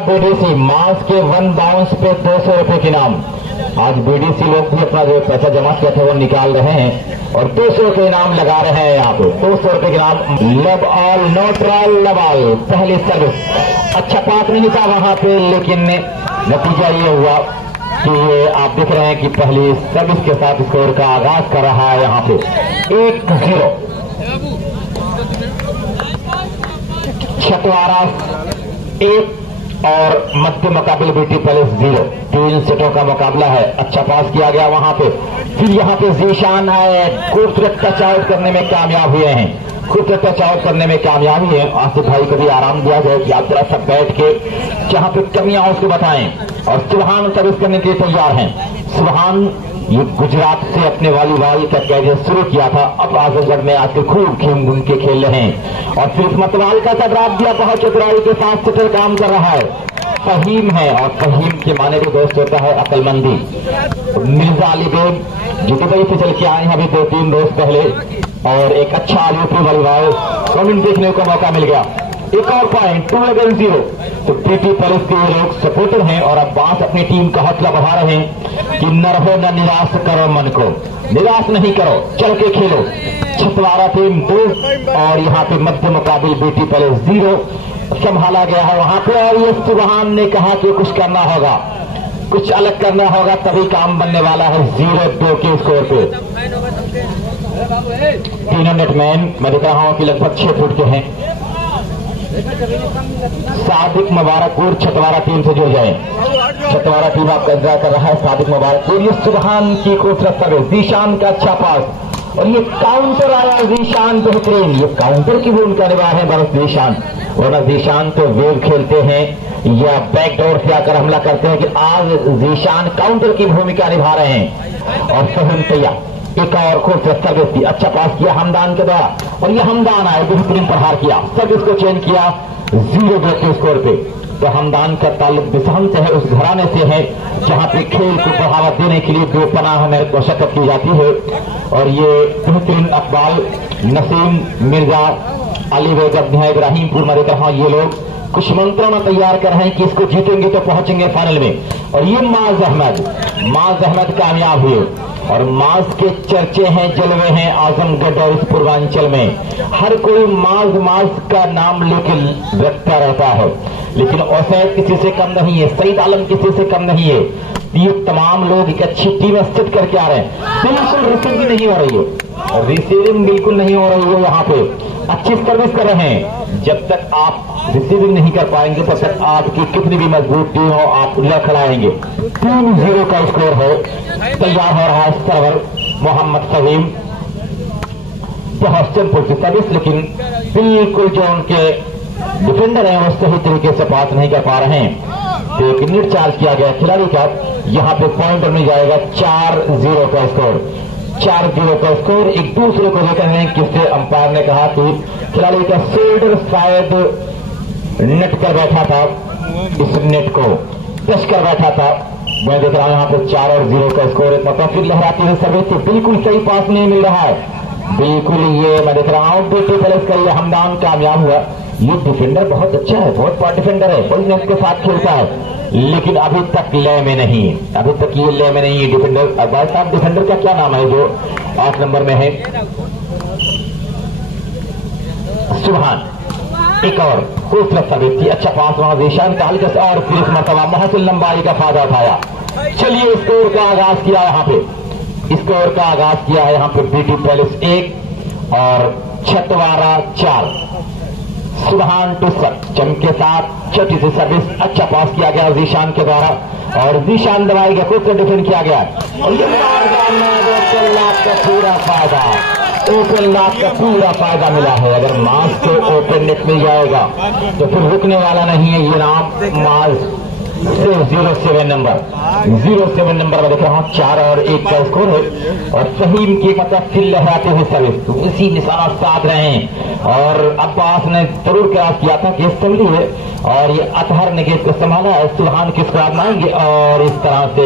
BDC मास के 1 bounce पे 200 रुपए के नाम। आज बीडीसी लोग भी अपना जो पैसा जमा किया था वो निकाल रहे हैं और 200 के नाम लगा रहे हैं। यहाँ पे 200 रुपए के नाम। लब ऑल नोट्रल लबाल पहली सर्विस अच्छा पास नहीं था वहां पे, लेकिन नतीजा ये हुआ कि ये आप देख रहे हैं कि पहली सर्विस के साथ स्कोर का आगाज कर रहा है। यहाँ पे 1-0 छतवारा 1 और मध्य मुकाबले बीटी पैलेस 0। 3 सेटों का मुकाबला है। अच्छा पास किया गया वहां पे। फिर यहाँ पे जीशान आए, खूबसूरत टच आउट करने में कामयाब हुए हैं। खूबसूरत टच आउट करने में कामयाब हुए हैं। आसिफ भाई को भी आराम दिया जाए कि आप जरा सब बैठ के जहां पे कमियां उसको बताएं। और सुबहान सर्विस करने के लिए तैयार हैं। सुबहान ये गुजरात से अपने वॉलीबॉल का कैरियर शुरू किया था, अब आजमगढ़ में आके खूब घूम के खेल रहे हैं। और फिर मतवाल का टकराव दिया, बहुत चतुराई के साथ सिटर काम कर रहा है। फहीम है और फहीम के माने तो दोस्त होता है अकलमंदी। मिर्जा अली बेग जो दुबई से चल के आए हैं अभी 2-3 रोज पहले, और एक अच्छा आलूपी वॉलीबॉल कमेंट देखने को मौका मिल गया। एक और पॉइंट 2-0। तो बीटी पैलेस के लोग सपोर्टर हैं और अब्बास अपनी टीम का हौसला बढ़ा रहे हैं कि न रहो न निराश करो मन को, निराश नहीं करो, चल के खेलो। छतवारा टीम 2 और यहाँ पे मध्य मुकाबिल बीटी पैलेस 0 संभाला गया है वहां पे। और ये सुबहान ने कहा कि कुछ करना होगा, कुछ अलग करना होगा, तभी काम बनने वाला है। 0-2 के स्कोर पे 3 नेटमैन मैं देख रहा हूं कि लगभग 6 फुट के हैं। सादिक मुबारकपुर छतवारा टीम से जुड़ जाए। छतवारा टीम आपका इंतजार कर रहा है। सादिक मुबारकपुर, ये सुबहान की खूबसूरत सर्विस, जीशान का अच्छा पास और ये काउंटर आया जीशान बेहतरीन। ये काउंटर की भूमिका निभा है बरस जीशान, वरना जीशान तो वेव खेलते हैं या बैकडोर से आकर हमला करते हैं, कि आज जीशान काउंटर की भूमिका निभा रहे हैं। और फहीम तैयार, एक और खूबसूरत सर्विस थी, अच्छा पास किया हमदान के द्वारा और ये हमदान आए, बेहतरीन प्रहार किया, सर्विस को चेंज किया 0-2 के स्कोर पे। तो हमदान का ताल्लुक दिशान से है, उस घराने से है जहां पे खेल को बढ़ावा देने के लिए दो पनाह में मशक्कत की जाती है। और ये बेहतरीन अकबाल नसीम मिर्जा अली बेगम इब्राहिमपुर में रहता, ये लोग कुछ मंत्रणा तैयार कर रहे हैं कि इसको जीतेंगे तो पहुंचेंगे फाइनल में। और ये माज अहमद कामयाब हुए और माज के चर्चे हैं, जलवे हैं आजमगढ़ और इस पूर्वांचल में। हर कोई माज का नाम लेके रखता रहता है, लेकिन औसैद किसी से कम नहीं है, सईद आलम किसी से कम नहीं है। ये तमाम लोग एक अच्छी टीम सेट करके आ रहे हैं। बिल्कुल रिसीविंग नहीं हो रही है, रिसीविंग बिल्कुल नहीं हो रही है। यहाँ पे अच्छी सर्विस कर रहे हैं। जब तक आप रिसीविंग नहीं कर पाएंगे तब तक आपकी कितनी भी मजबूत टीम हो आप लड़खड़ाएंगे। 3-0 का स्कोर है। तैयार हो रहा है सर्वर मोहम्मद फहीम, बहुत सिंपल की सर्विस, लेकिन बिल्कुल जो उनके डिफेंडर हैं वो सही तरीके से पास नहीं कर पा रहे हैं। तो एक मिनट चार्ज किया गया खिलाड़ी का, यहाँ पे पॉइंट मिल जाएगा। 4-0 का स्कोर, 4-0 का स्कोर। एक दूसरे को लेकर हैं किससे अंपायर ने कहा कि खिलाड़ी का शोल्डर शायद नेट कर बैठा था, इस नेट को टच कर बैठा था। मैं देख रहा हूं यहाँ पे 4-0 का स्कोर। एक मतलब फिर लहराती हुई सर्विस, तो बिल्कुल सही पास नहीं मिल रहा है, बिल्कुल। ये मैं देख रहा हूं बीटी पैलेस का ये हमदान कामयाब हुआ। ये डिफेंडर बहुत अच्छा है, बहुत बड़ा डिफेंडर है, बड़ी नेट के साथ खेलता है, लेकिन अभी तक लय में नहीं है, अभी तक ये लय में नहीं है डिफेंडर। भाई साहब डिफेंडर का क्या नाम है जो 8 नंबर में है? सुबहान। एक और खूबसूरत सर्विस थी, अच्छा पास वहां जीशान का हल्का और फिर इस मरतबा महसिल लंबाई का फायदा उठाया। चलिए स्कोर का आगाज किया, यहाँ पे स्कोर का आगाज किया है यहाँ पे बीटी पैलेस 1 और छतवारा 4। सुबहान टू चमके साथ छोटी सी सर्विस, अच्छा पास किया गया जीशान के द्वारा और जीशान दवाई का खुद से डिफेंड किया गया। और ये पूरा फायदा, ओपन लाख का पूरा फायदा मिला है। अगर माज को ओपन नेट मिल जाएगा तो फिर रुकने वाला नहीं है ये नाम माज। सिर्फ 07 नंबर में देख रहा हूँ 4 और 1 का स्कोर है। और फहीम की मतलब फिर लहराते हुए सर्विस, तो इसी निशाना साध रहे हैं। और अब्बास ने जरूर प्रयास किया था कि संभली है और ये अतहर ने गेंद को संभाला है। सुबहान किसको आजमाएंगे और इस तरह से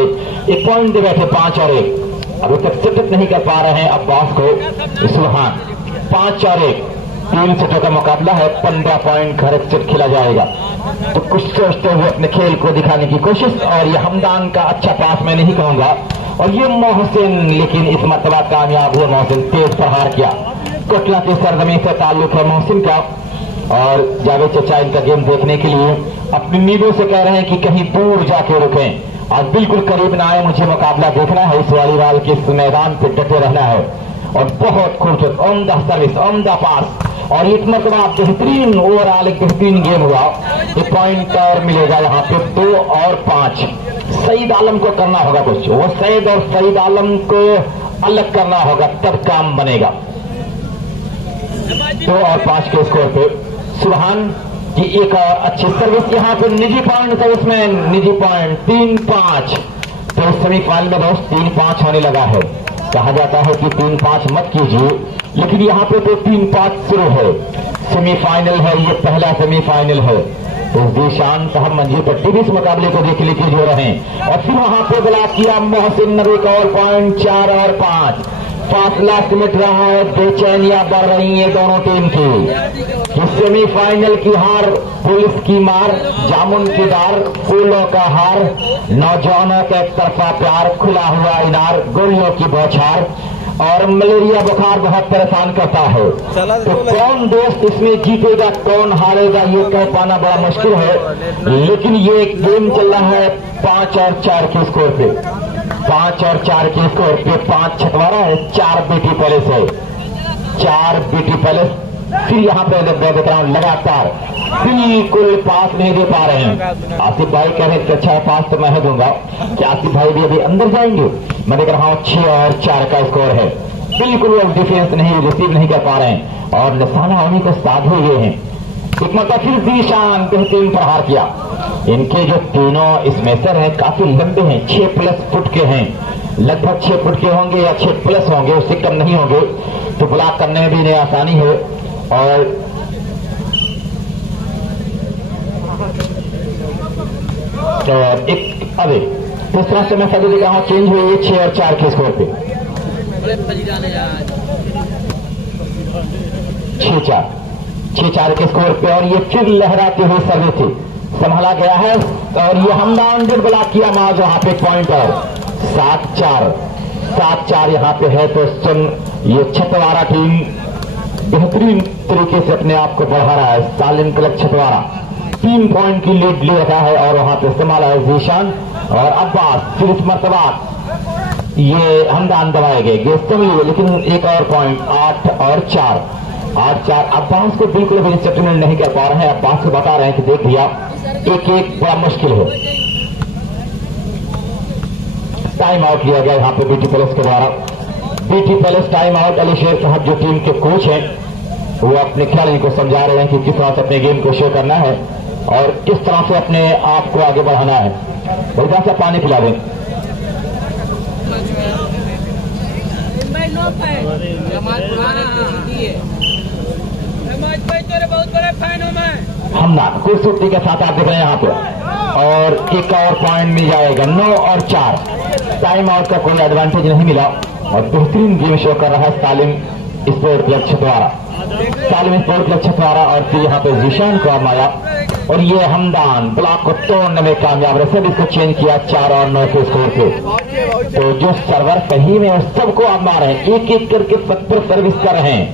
एक पॉइंट दे बैठे 5 और 1। अभी तक सेटअप नहीं कर पा रहे हैं अब्बास को सुबहान। 5 और 1 3 सेटों का मुकाबला है, 15 पॉइंट हर एक सेट खेला जाएगा। तो कुछ सोचते हुए अपने खेल को दिखाने की कोशिश, और ये हमदान का अच्छा पास मैं नहीं कहूंगा, और ये मोहसिन, लेकिन इस मरतबा कामयाब हुआ मोहसिन, तेज प्रहार किया। कोटला की सरजमी से ताल्लुक है मोहसिन का, और जावेद चचा इनका गेम देखने के लिए अपनी नींदों से कह रहे हैं कि कहीं दूर जाके रुकें और बिल्कुल करीब ना आए, मुझे मुकाबला देखना है, इस वॉलीबॉल के इस मैदान पे डटे रहना है। और बहुत खूबसूरत उम्दा सर्विस, उम्दा पास, और एक मरतबा बेहतरीन ओवरऑल एक बेहतरीन गेम हुआ। एक पॉइंट और मिलेगा यहाँ पे 2 और 5। सईद आलम को करना होगा कुछ, वो सईद और सईद आलम को अलग करना होगा, तब काम बनेगा। 2 और 5 के स्कोर पे सुभान की एक और अच्छी सर्विस, यहाँ पे निजी पॉइंट सर्विस में निजी पॉइंट 3-5। तो सेमीफाइनल में दोस्त 3-5 होने लगा है। कहा जाता है कि 3-5 मत कीजिए, लेकिन यहाँ पे तो 3-5 शुरू है। सेमीफाइनल है, ये पहला सेमीफाइनल है। तो जीशान साहब मंजी पट्टी भी इस मुकाबले को देखने के जो रहे, और फिर वहां पे ब्लॉक किया मोहसिन नबी का, और पॉइंट 4 और 5। फासला सिमट रहा है, बेचैनियां बढ़ रही है दोनों टीम की। सेमीफाइनल की हार, पुलिस की मार, जामुन की डार, फूलों का हार, नौजवानों का एक तरफा प्यार, खुला हुआ इनार, गोलियों की बौछार, और मलेरिया बुखार बहुत परेशान करता है। तो कौन दोस्त इसमें जीतेगा, कौन हारेगा, ये कह पाना बड़ा मुश्किल है। लेकिन ये गेम चल रहा है 5 और 4 के स्कोर पे। 5 और 4 के स्कोर पे 5 छतवारा है, 4 बीटी पैलेस है। 4 बीटी पैलेस फिर यहाँ पे देख रहा हूं लगातार बिल्कुल पास नहीं दे पा रहे हैं। आसिफ भाई कह रहे हैं अच्छा पास तो मैं दूंगा, क्या आसिफ भाई भी अभी अंदर जाएंगे? मैं देख रहा हूं 6 और 4 का स्कोर है। बिल्कुल वो डिफेंस नहीं, रिसीव नहीं कर पा रहे हैं, और निशाना उन्हीं को साधे हुए हैं। एक मतलब फिर जीशान बेहतरीन प्रहार किया। इनके जो तीनों स्मैशर हैं काफी लंबे हैं, 6+ फुट के हैं, लगभग 6 फुट के होंगे या 6+ होंगे, उससे कम नहीं होंगे। तो ब्लॉक करने में भी इन्हें आसानी है। और एक अब इस तरह से मैं सभी जगह चेंज हुई है 6 और 4 के स्कोर पे। 6-4 के स्कोर पे, और ये फिर लहराते हुए सर्विस थी, संभाला गया है, और ये हमदान ने ब्लॉक किया माज वहां पे पॉइंट, और 7-4 यहाँ पे है। तो सुन, ये छतवारा टीम बेहतरीन तरीके से अपने आप को बढ़ा रहा है। सालिम क्लब छतवारा 3 पॉइंट की लीड ले रखा है, और वहां पे संभाला है जीशान और अब्बास। फिर इस मरतबा ये हमदान दबाए गए गेस्ट हुए, लेकिन एक और पॉइंट 8 और 4। अब्बास को बिल्कुल भी सेटलमेंट नहीं कर पा रहे हैं। अब्बास को बता रहे हैं कि देख लिया, एक बड़ा मुश्किल है। टाइम आउट लिया गया यहाँ पे बीटी पैलेस के द्वारा। BT palace time out. Ali शेर साहब जो टीम के कोच हैं, वो अपने खिलाड़ी को समझा रहे हैं कि किस तरह से अपने गेम को शो करना है और किस तरह से अपने आप को आगे बढ़ाना है। बढ़िया से पानी पिला दें। हम ना खूबसूरती के साथ आप देख रहे हैं यहाँ पे, और एक और पॉइंट मिल जाएगा। 9 और 4। टाइम आउट का कोई एडवांटेज नहीं मिला, और बेहतरीन गेम शो कर रहा है सालिम स्पोर्ट क्लब छतवारा। और फिर यहाँ पे जीशान को आमाया, और ये हमदान ब्लॉक को तोड़ने में कामयाब रहे। सब इसको चेंज किया 4 और 9 के स्कोर पे। तो जो सर्वर सही में सबको आमा रहे हैं, एक करके 70 सर्विस कर रहे हैं।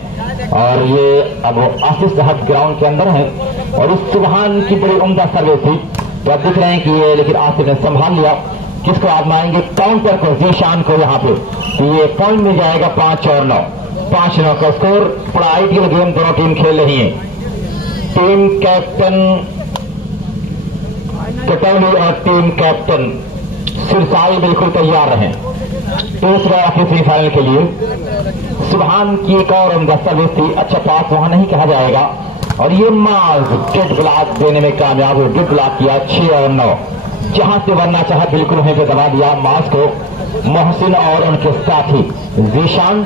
और ये अब आसिफ साहब ग्राउंड के अंदर हैं, और इस सुभान की बड़ी उम्दा सर्विस थी। तो आप दिख रहे हैं कि ये, लेकिन आसिफ ने संभाल लिया। किसको आजमाएंगे? काउंटर को, जीशान को यहाँ पे। तो ये पॉइंट मिल जाएगा 5 और 9। 5-9 का स्कोर। बड़ा आइडियल गेम दोनों टीम खेल रही है। टीम कैप्टन कटौली और टीम कैप्टन सिरसाल बिल्कुल तैयार रहे दूसरा सेमीफाइनल के लिए। सुभान की एक और उम्दा सर्विस थी, अच्छा पास वहां नहीं कहा जाएगा, और ये माज डेड ब्लॉक देने में कामयाब हुए। डेड ब्लॉक किया 6 और 9। जहां से वरना चाहा बिल्कुल वहीं पे दबा दिया माज को मोहसिन और उनके साथी जीशान।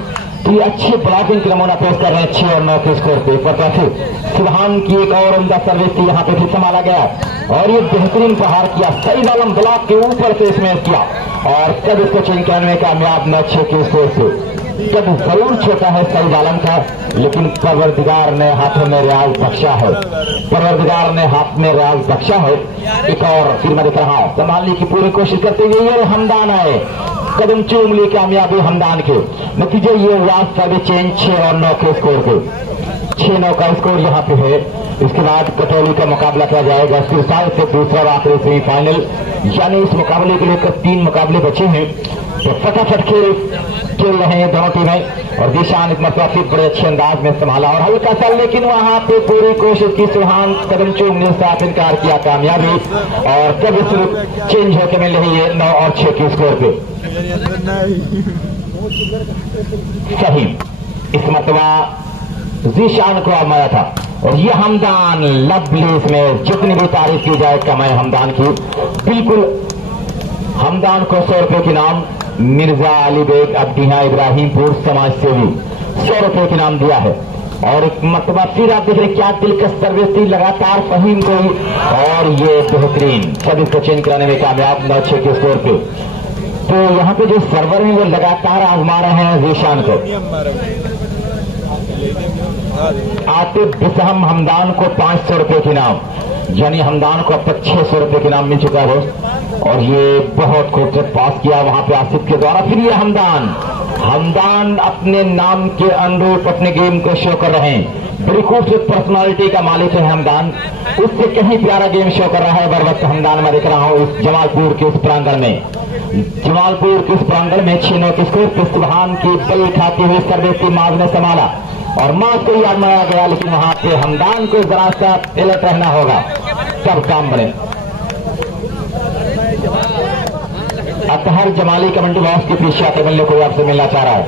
तो ये अच्छे ब्लॉकिंग के नमूना पेश कर रहे हैं 6 और 9 के स्कोर पे। पर फिर सुभान की एक और उम्दा सर्विस थी, यहाँ पे फिर संभाला गया, और ये बेहतरीन प्रहार किया। सईद आलम ब्लॉक के ऊपर से इसमें किया, और तब इसको चेंज करने में कामयाब 9-6 के स्कोर से। कद जरूर छोटा है सईद आलम का, लेकिन परवरदिगार ने हाथों में रियाज बख्शा है, परवरदिगार ने हाथ में रियाज बख्शा है। एक और फिर मैं देख रहा हूं संभालने की पूरी कोशिश करते हुए और हमदान आए, कदम चूम ली कामयाबी हमदान के। नतीजे ये हुआ सर्वे चेंज 6 और 9 के स्कोर के, 6-9 का स्कोर यहाँ पे है। इसके बाद कटौली का मुकाबला किया जाएगा सिरसाल से दूसरा और आखिरी सेमीफाइनल, यानी इस मुकाबले के लिए 3 मुकाबले बचे हैं। तो फटाफट खेल रहे हैं दोनों टीमें और दिशान इस मरतबा फिर बड़े अच्छे अंदाज में संभाला और हल्का सा, लेकिन वहां पे पूरी कोशिश की सुहान, कदम चूमने से साथ इनकार किया कामयाबी और कब सिर्फ चेंज होकर मिल रही है 9 और 6 के स्कोर पे। सही इस मरतबा जीशान को आजमाया था और ये हमदान लवलीस में जितनी भी तारीफ की जाए कम है हमदान की। बिल्कुल हमदान को 100 रुपए के नाम मिर्जा अली बेग अब्दिहा इब्राहिमपुर समाज सेवी 100 रुपए के नाम दिया है। और एक मरतबा फिर आप देख रहे क्या दिलकश सर्विस थी लगातार फहीम को ही, और ये बेहतरीन सब इसको चेंज कराने में कामयाब 9-6 के स्कोर पे। तो यहाँ पे जो सर्वर है वो लगातार आजमा रहे हैं जीशान को। आतिफ बिसहम हमदान को 500 रुपए के नाम, यानी हमदान को अब तक 600 रुपए के नाम मिल चुका है और ये बहुत खूबसूरत पास किया वहां पे आसिफ के द्वारा। फिर ये हमदान अपने नाम के अनुरूप अपने गेम को शो कर रहे हैं। बड़ी खूबसूरत पर्सनालिटी का मालिक है हमदान, उससे कहीं प्यारा गेम शो कर रहा है बर वक्त हमदान। मैं देख रहा हूं इस जमालपुर के इस प्रांगण में, जमालपुर के इस प्रांगण में 6-9 के स्कोर पे सुबहान की बल खाते हुए सर्वेसी माज ने संभाला और माज को ही आजमाया गया, लेकिन वहां पे हमदान को जरा सा अलर्ट रहना होगा तब काम बने। अतहर जमाली कमेंट्री बॉक्स की पीछे आते मिलने कोई आपसे मिलना चाह रहा है।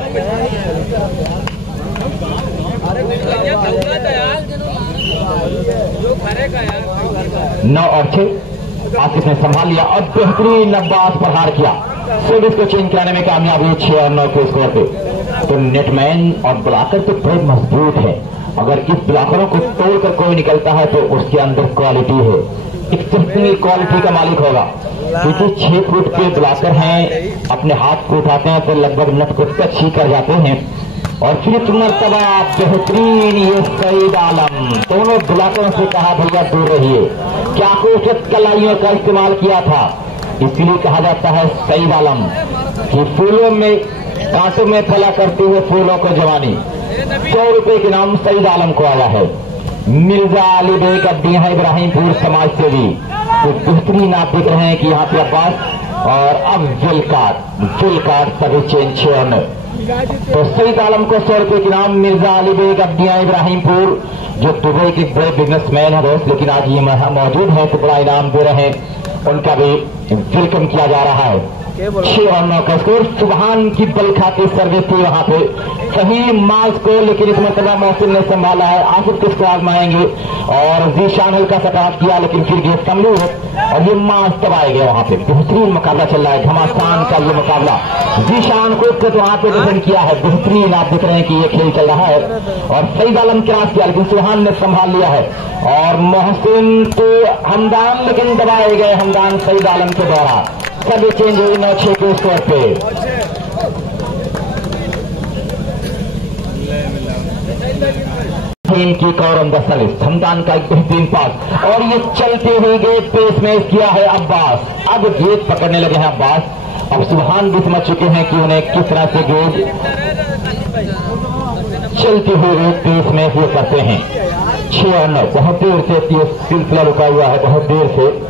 9 और 6 आसिफ ने संभाल लिया और बेहतरीन अब्बास प्रहार किया, सर्विस को चेंज कराने में कामयाब हुई 6 और 9 के स्कोर पे। तो नेटमैन और ब्लॉकर तो बड़े मजबूत है, अगर इस ब्लॉकरों को तोड़कर कोई निकलता है तो उसके अंदर क्वालिटी है, एक सिंपल क्वालिटी का मालिक होगा। क्योंकि 6 फुट के ब्लॉकर हैं, अपने हाथ को उठाते हैं तो लगभग नट को टच ही कर जाते हैं। और फिर इस मरतबा बेहतरीन ये सईद आलम, दोनों ब्लॉकरों से कहा भैया दूर रहिए, क्या खूबसूरत कलाइयों का इस्तेमाल किया था। इसलिए कहा जाता है सईद आलम कि फूलों में कांटों में फला करते हुए फूलों को जवानी। 100 रुपए के नाम सईद आलम को आया है। मिर्जा अली बेग अब्दिहा इब्राहिमपुर समाज सेवी, तो बेहतरीन आप देख रहे हैं कि यहाँ पे अब्बास और अब जुलकार सभी चेंज 6 और 9। तो सईद आलम को 100 रुपए के नाम मिर्जा अली बेग अब्दिहा इब्राहिमपुर, जो दुबई के बड़े बिजनेसमैन है दोस्त, लेकिन आज ये मौजूद है तो बड़ा इनाम दे रहे हैं, उनका भी वेलकम किया जा रहा है। 6 और 9 का स्कोर। सुबहान की बल खाती सर्विस थी वहां पे सही माज को, लेकिन इस मरतबा मोहसिन ने संभाला है। आसिफ किसको आजमाएंगे और जीशान हल्का सा काट किया, लेकिन फिर गेट संभलू और ये माज तब आएंगे वहां पे। बेहतरीन मुकाबला चल रहा है, घमासान का ये मुकाबला। जीशान को वहां पे डिफेंड किया है, बेहतरीन आप देख रहे हैं कि ये खेल चल रहा है और सईद आलम क्रॉस किया, लेकिन सुबहान ने संभाल लिया है और मोहसिन तो हमदान, लेकिन दबाए गए हमदान सईद आलम के द्वारा। सभी चेंज हुई 9-6 के स्कोर पे। की कौरम दस्तलिस हमदान का एक बेहतरीन पास और ये चलते हुए गेट पे इसमें किया है अब्बास। अब गेट पकड़ने लगे हैं अब्बास। अब सुबहान भी समझ चुके हैं कि उन्हें किस तरह से गेट चलते हुए गेट पे इसमें वो करते हैं। 6 और 9 बहुत देर से ये सिलसिला रुका हुआ है, बहुत देर से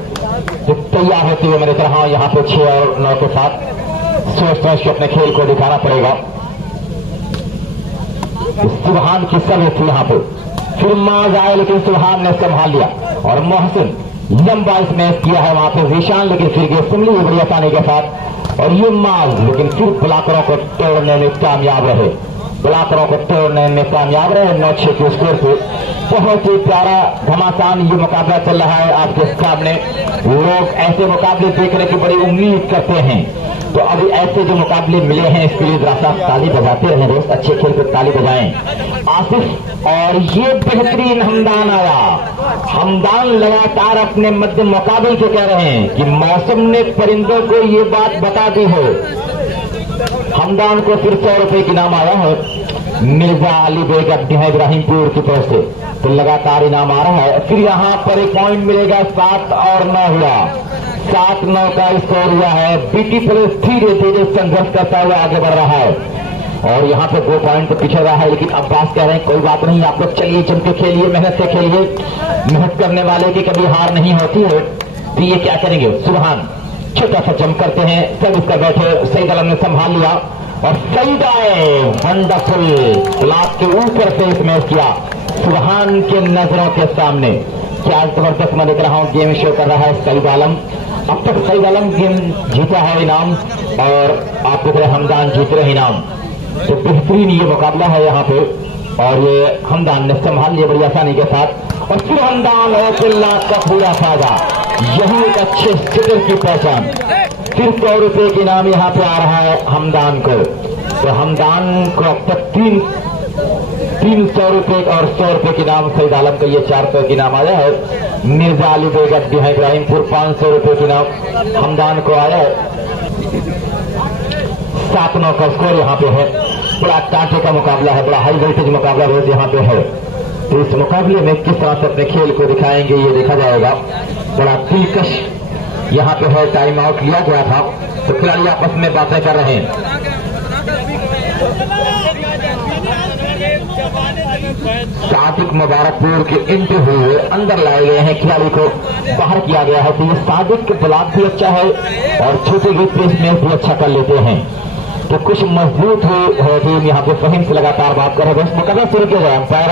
तैयार होते हुए मैं देख रहा हूं यहाँ पे 6 और 9 के साथ सोच के अपने खेल को दिखाना पड़ेगा। सुबहान की सर्विस थी यहाँ पे, फिर माज आए लेकिन सुबहान ने संभाल लिया और मोहसिन लंबा स्मैश किया है वहां पे जीशान, लेकिन फिर गेट संभली बड़ी आसानी के साथ और ये माज, लेकिन फिर ब्लॉकरों को तोड़ने में कामयाब रहे, ब्लॉकरों को तोड़ने में कामयाब रहे। 9-6 के स्कोर पे बहुत ही प्यारा घमासान ये मुकाबला चल रहा है आपके सामने। लोग ऐसे मुकाबले देखने की बड़ी उम्मीद करते हैं, तो अभी ऐसे जो मुकाबले मिले हैं इसके लिए जरा सा ताली बजाते रहे दोस्त, अच्छे खेल पे ताली बजाएं। आसिफ और ये बेहतरीन हमदान आया। हमदान लगातार अपने मध्य मुकाबले के कह रहे हैं कि मौसम ने परिंदों को ये बात बता दी है हमदान को सिर्फ 100 रुपए की इनाम आया है मिर्जा अली बेग अब्दिहा इब्राहिमपुर की तरफ से। तो लगातार इनाम आ रहा है। फिर यहाँ पर एक पॉइंट मिलेगा। 7 और 9 हुआ, 7-9 का स्कोर हुआ है। बीटी पुलिस धीरे धीरे संघर्ष करता हुआ आगे बढ़ रहा है और यहाँ पे 2 पॉइंट तो पीछे रहा है। लेकिन अब्बास कह रहे हैं कोई बात नहीं, आप लोग चलिए, जम के खेलिए, मेहनत से खेलिए, मेहनत करने वाले की कभी हार नहीं होती है। तो ये क्या करेंगे, सुबहान छोटा सा जंप करते हैं, सब इसका बैठे, सईद आलम ने संभाल लिया और सईद आए, वंडरफुल गुलाब के ऊपर से इसमें किया सुबहान के नजरों के सामने। क्या जबरदस्त मैं देख रहा हूं, गेम शो कर रहा है सईद आलम। अब तक सईद आलम गेम जीता है इनाम और आप देख रहे हमदान जीत रहे इनाम। तो बेहतरीन ये मुकाबला है यहाँ पे और ये हमदान ने संभाल लिया बड़ी आसानी के साथ। और फिर हमदान और किल्ला का पूरा फायदा, यही एक अच्छे सिटर की पहचान। फिर 100 रुपए के इनाम यहाँ पे आ रहा है हमदान को। तो हमदान को अब तक 300 रुपए और 100 रुपए के इनाम सईद आलम का, ये 400 के इनाम आया है। मिर्जा अली बेग अब्दिहा इब्राहिमपुर 500 रुपए के इनाम हमदान को आया है। 7-9 का स्कोर यहाँ पे है। बड़ा कांटे का मुकाबला है, बड़ा हाई वोल्टेज मुकाबला रोज यहाँ पे है। तो इस मुकाबले में किस तरह से अपने खेल को दिखाएंगे ये देखा जाएगा। बड़ा दिलकश यहाँ पे है। टाइम आउट लिया गया था तो खिलाड़ी आपस में बातें कर रहे हैं। सादिक मुबारकपुर के एंट्री हुए अंदर लाए गए हैं, खिलाड़ी को बाहर किया गया है। तो ये सादिक के ब्लॉक भी अच्छा है और छोटे गेट पे इसमें भी अच्छा कर लेते हैं। तो कुछ मजबूत है टीम यहाँ पे। फहीम से लगातार बात कर रहे हैं, मुकदमा शुरू किया जाए। अंपायर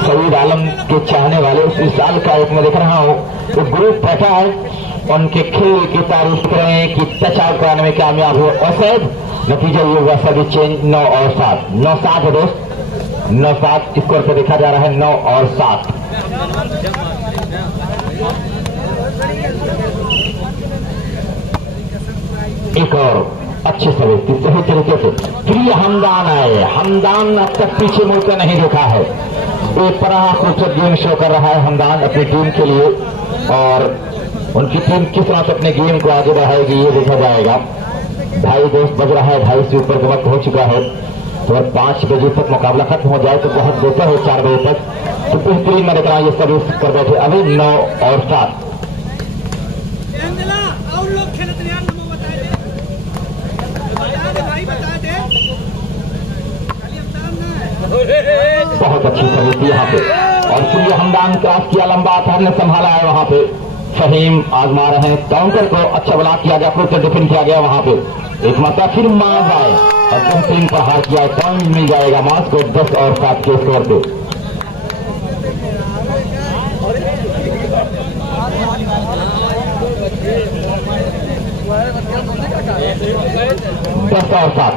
सईद आलम के चाहने वाले इस साल का एक मैं देख रहा हूँ तो ग्रुप बैठा है, उनके खेल की तारीफ कर रहे हैं कि टच आउट कराने में कामयाब हुआ। और शायद नतीजा ये हुआ सभी चेंज 9 और 7। 9-7 है दोस्त, 9-7 स्कोर पर देखा जा रहा है। 9 और 7 एक और अच्छे सभी सही तरीके से। फिर हमदान आए, हमदान अब तक पीछे मुड़कर नहीं देखा है। एक बड़ा खूबसूरत गेम शो कर रहा है हमदान अपनी टीम के लिए और उनकी टीम किस तरह से अपने गेम को आगे बढ़ाएगी ये देखा जाएगा। 2:30 दोस्त बज रहा है, 2:30 से ऊपर का वक्त हो चुका है। तो अगर 5 बजे तक मुकाबला खत्म हो जाए तो बहुत बेहतर है। 4 बजे तक तो बेहतरीन मैं देख रहा हूँ ये सर्विस कर बैठे। अभी 9 और 7 बहुत अच्छी सर्विस थी यहाँ पे। और फिर ये हमदान क्रॉस किया, लंबा अतहर ने संभाला है वहां पे। फहीम आजमा रहे हैं काउंटर को, अच्छा ब्लॉक किया गया, फिर डिफेंड किया गया वहां पे। एक मरतबा फिर माज आए और बेहतरीन प्रहार किया, पॉइंट मिल जाएगा माज को 10 और 7 के स्कोर पे। दस और 7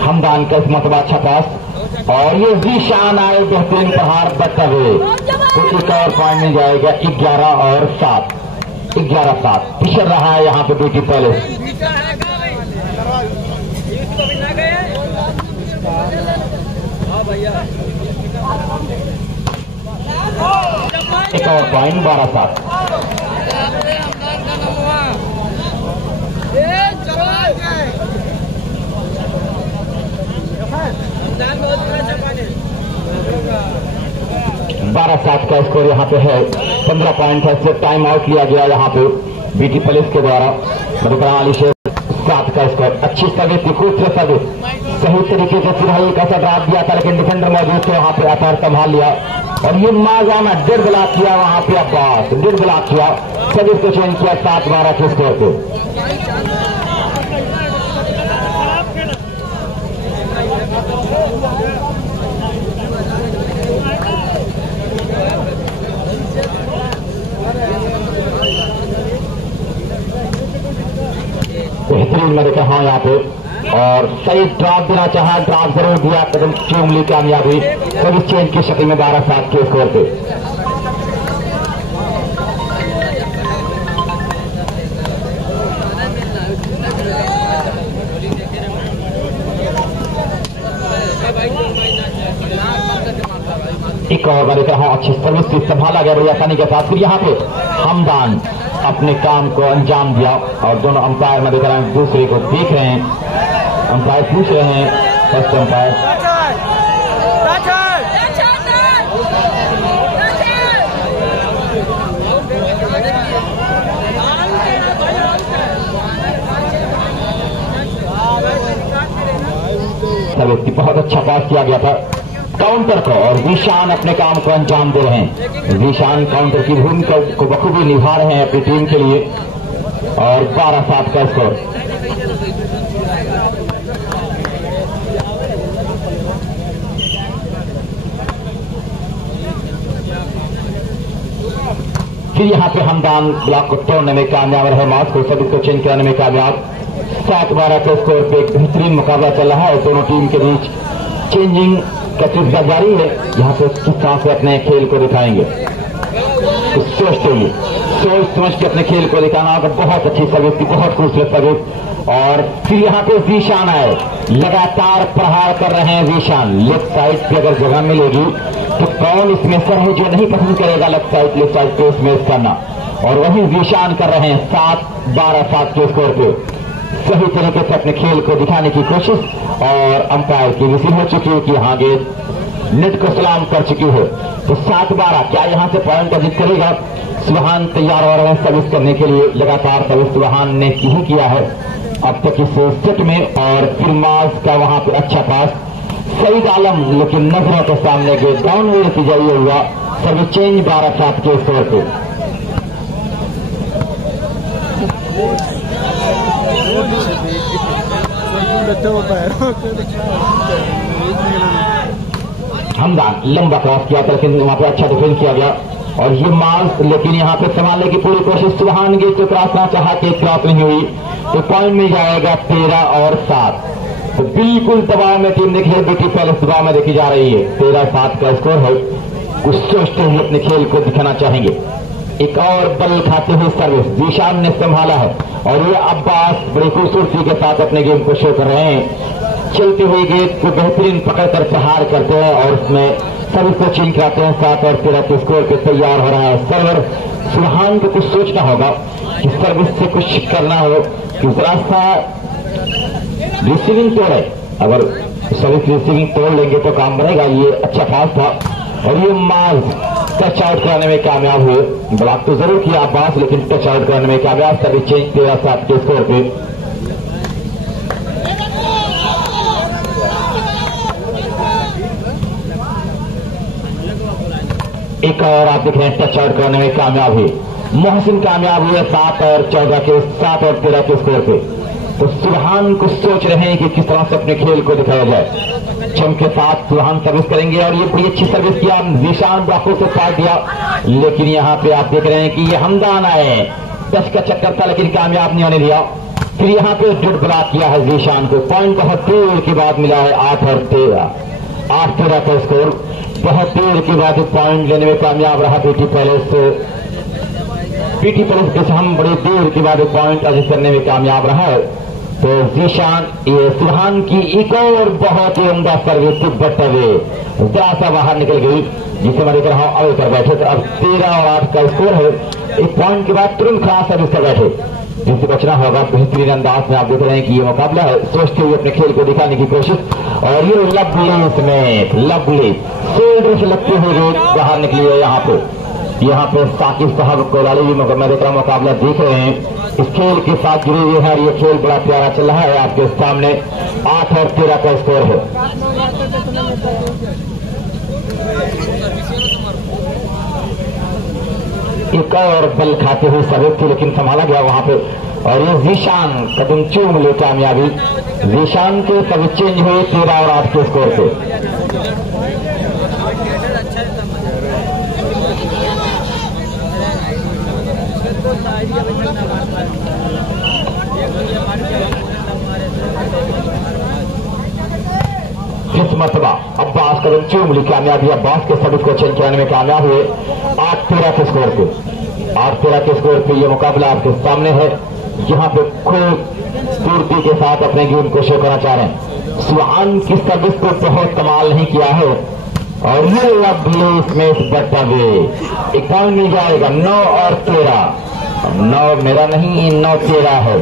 हमदान का इस मरतबा अच्छा पास और ये जीशान आए, बेहतरीन प्रहार बचते हुए। तो एक और पॉइंट मिल जाएगा। 11 और 7 11-7 पिछड़ रहा है यहाँ पे ब्यूटी पैलेस। एक और पॉइंट 12-7 12-7 का स्कोर यहाँ पे है। 15 पॉइंट है। सिर्फ टाइम आउट लिया गया यहाँ पे बीटी पुलिस के द्वारा। मधुकरण अली शेर 7 का स्कोर। अच्छी सर्विस थी, खूबसूरत सर्विस, सही तरीके से फिर एक ऐसा ड्राप दिया था लेकिन डिफेंडर मौजूद थे वहां पे, अतहर संभाल लिया और ये माजाना 1.5 ब्लॉक किया वहां पे। अब्बास 1.5 ब्लॉक किया, सर्विस को चेंज किया 7-12 के स्कोर पे। बेहतरीन मैं देखा हाँ यहाँ पे और सही ड्रॉप देना चाहा, ड्रॉप जरूर दिया, कदम चूम ली, कामयाबी। सर्विस चेंज की शक्ल में 12-7 के स्कोर पे। एक और मैं देख रहा हूं अच्छी सर्विस से संभाला गया बड़ी आसानी के साथ। फिर यहाँ पे हमदान अपने काम को अंजाम दिया और दोनों अंपायर मैं देख रहा हूं दूसरे को देख रहे हैं। अंपायर पूछ रहे हैं फर्स्ट अंपायर बहुत अच्छा पास किया गया था काउंटर को और जीशान अपने काम को अंजाम दे रहे हैं। जीशान काउंटर की भूमिका को बखूबी निभा रहे हैं अपनी टीम के लिए और 12-7 का स्कोर। फिर यहाँ पे हमदान ब्लॉक को तोड़ने में कामयाब रहे, माउस को सभी को चेंज कराने में कामयाब। 7-12 के स्कोर पे एक बेहतरीन मुकाबला चल रहा है। दोनों टीम के बीच चेंजिंग का सिलसिला जारी है। यहाँ पे किस तरह से अपने खेल को दिखाएंगे सोचते हुए सोच समझ के अपने खेल को दिखाना होगा। बहुत अच्छी सर्विस थी, बहुत खूबसूरत सर्विस। और फिर यहाँ पे जीशान आए, लगातार प्रहार कर रहे हैं जीशान। लेफ्ट साइड पे अगर जगह मिलेगी तो कौन इसमें सर है जो नहीं पसंद करेगा लेफ्ट साइड पे स्मेश करना। और वही जीशान कर रहे हैं 7-12-7 के स्कोर पे सही तरीके से अपने खेल को दिखाने की कोशिश। और अंपायर की रिसीव हो चुकी है कि हाँ गेंद नेट को सलाम कर चुकी है। तो 7-12 क्या यहां से पॉइंट अर्जित करेगा? सुबहान तैयार हो रहे हैं सर्विस करने के लिए। लगातार सर्विस सुबहान ने ही किया है अब तक इस सेट में। और फिर माज का वहां पर अच्छा पास सईद आलम, लेकिन नजरों के सामने गेंद डाउन हुई नतीजा ये हुआ। सर्विस चेंज 12-7 के स्कोर पे। हमदान लंबा क्रॉस किया था लेकिन वहां पे अच्छा डिफेंस किया गया। और ये मार्स लेकिन यहाँ पे संभालने की पूरी कोशिश सुबहान गेंद को क्रॉस करना चाहा कि क्रॉस नहीं हुई तो पॉइंट मिल जाएगा 13-7। तो बिल्कुल दबाव में टीम देखिए ब्यूटी पैलेस दबाव में देखी जा रही है। 13-7 का स्कोर है। कुछ सोचते हुए अपने खेल को दिखाना चाहेंगे। एक और बल खाते हुए सर्विस जीशान ने संभाला है और ये अब्बास बड़ी खूबसूरती के साथ अपने गेम को शो कर रहे हैं। चलती हुई गेंद को बेहतरीन पकड़कर प्रहार करते हैं और उसमें सर्विस को चेंज कराते हैं। 7-13 के स्कोर पे तैयार हो रहा है सर्वर। सुबहान को कुछ सोचना होगा कि सर्विस से कुछ करना हो कि जरा सा रिसीविंग तोड़े। अगर सर्विस रिसीविंग तोड़ लेंगे तो काम बनेगा। ये अच्छा पास था और ये मार्ज टच आउट कराने में कामयाब हुए। ब्लॉक तो जरूर किया अब्बास लेकिन टच आउट कराने में कामयाब। सभी चेंज 13-7 के स्कोर पे। एक और आप देख रहे हैं टच आउट कराने में कामयाब हुए। मोहसिन कामयाब हुए 7-13 के स्कोर पे। तो सुबहान कुछ सोच रहे हैं कि किस तरह से अपने खेल को दिखाया जाए। चम के साथ सुबहान सर्विस करेंगे और ये बड़ी अच्छी सर्विस किया। जीशान ब्लॉकों से काट दिया लेकिन यहाँ पे आप देख रहे हैं कि ये हमदान आए। 10 का चक्कर था लेकिन कामयाब नहीं होने दिया। फिर यहाँ पे डुड ब्लॉक किया है जीशान को। पॉइंट बहुत देर के बाद मिला है 8-13 का स्कोर। बहुत देर के बाद पॉइंट लेने में कामयाब रहा पीटी पैलेस। पीटी पैलेस के हम बड़ी देर के बाद पॉइंट अर्जित करने में कामयाब रहा है। तो जीशान ये सुबहान की एक और बहुत ही उम्दा सर्विस बट अवे जरा सा बाहर निकल गई जिसे मैं देख रहा हूं अवे कर बैठे। तो अब 13-8 का स्कोर है। एक पॉइंट के बाद तुरंत खराब सर्विस कर बैठे जिससे बचना होगा। बेहतरीन अंदाज में आप देख रहे हैं कि ये मुकाबला है। सोचते हुए अपने खेल को दिखाने की कोशिश और ये लवली शोल्डर से लगते हुए बाहर निकली है। यहाँ पे साकिब साहब कोलाली भी मैं देख रहा मुकाबला देख रहे हैं। इस खेल के साथ जुड़े हुए हैं। ये खेल बड़ा प्यारा चल रहा है आपके सामने। 8-13 का स्कोर है। एक और बल खाते हुए सर्विस थी लेकिन संभाला गया वहां पे। और ये जीशान कदम चूम ले कामयाबी। जीशान के सर्विस चेंज हुए 13-8 के स्कोर पे। इस मरतबा अब्बास कदम चूम ली कामयाबी। अब्बास के सर्विस को चेंज कराने में कामयाब हुए 8-13 के स्कोर पे। 8-13 के स्कोर पे ये मुकाबला आपके सामने है। यहाँ पे खूबसूरती के साथ अपने गेम को शो करना चाह रहे हैं। सुबहान की सर्विस को बहुत कमाल नहीं किया है और ये लवली स्मिथ बट अवे एक पॉइंट मिल जाएगा। 9 और 13, 9 मेरा नहीं 9 13 है।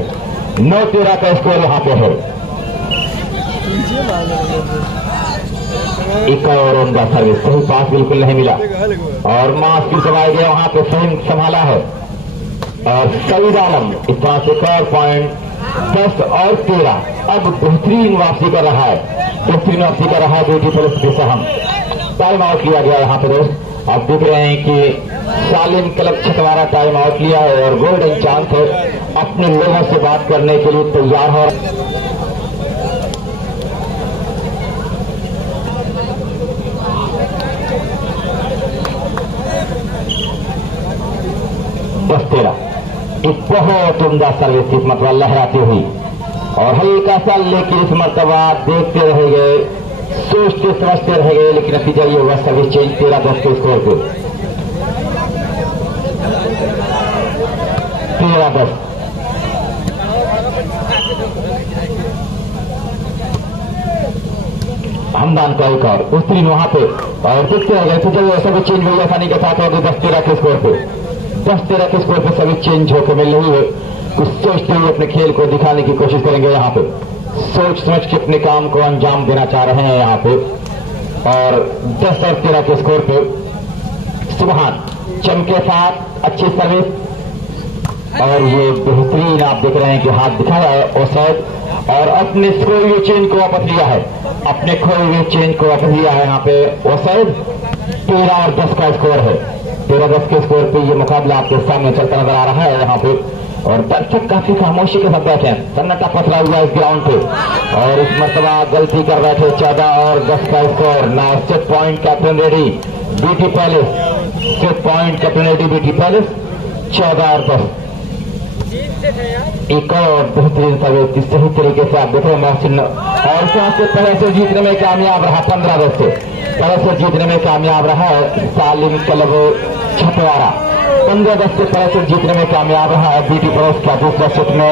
9 13 का स्कोर यहां पे है। एक और उनका सर्विस सही पास बिल्कुल नहीं मिला और मास्क भी समाया गया वहां पे, सही संभाला है और सईद आलम इस तरह से एक और पॉइंट। 10 और 13 अब बेहतरीन वापसी कर रहा है, बेहतरीन वापसी कर रहा है ब्यूटी पुलिस से। हम टाइम आउट लिया गया यहाँ पे दोस्त। आप देख रहे हैं कि सालिम क्लब छतवारा टाइम आउट लिया है और गोल्डन चांस है, अपने लोगों से बात करने के लिए तैयार है। बस 13 एक बहुत उम्दा सर्विस इस मरतबा लहराती हुई और हल्का सा, लेकिन इस मरतबा देखते रह गए, सोचते समझते रह गए, लेकिन नतीजा ये हुआ सर्विस चेंज 13-10 के स्कोर पे। 13-10 हमदान का एक और बेहतरीन वहां पे और देखते रह गए, नतीजा ये सर्विस चेंज हुई आसानी के साथ होगी 10-13 के स्कोर पे। 10-13 के स्कोर पे सर्विस चेंज होकर मिल रही है। कुछ सोचते हुए अपने खेल को दिखाने की कोशिश करेंगे यहाँ पे, सोच समझ के अपने काम को अंजाम देना चाह रहे हैं यहाँ पे। और 10 और 13 के स्कोर पे सुबहान चमके साथ अच्छी सर्विस और ये बेहतरीन आप देख रहे हैं कि हाथ दिखाया है ओसैद और अपने खोए हुए चेंज को वापस लिया है, अपने खोए हुए चेंज को वापस लिया है यहाँ पे ओसैद। 13 और 10 का स्कोर है। 13-10 के स्कोर पे ये मुकाबला आपके सामने चलता नजर आ रहा है यहाँ पे और दर्शक काफी खामोशी के साथ बैठे हैं, सन्नाटा पसरा हुआ इस ग्राउंड पे और इस मरतबा गलती कर बैठे। 14 और 10 का score. Now set point captain ready beauty palace, set point captain ready beauty palace. 14 और 10 एक और बेहतरीन सर्विस सही तरीके से आप देख रहे हैं मोहसिन और से पहले से जीतने में कामयाब रहा। 15-10 से पहले से जीतने में कामयाब रहा सालिम क्लब छतवारा। 15-10 से पहले से जीतने में कामयाब रहा ब्यूटी पैलेस का दूसरा सेट में।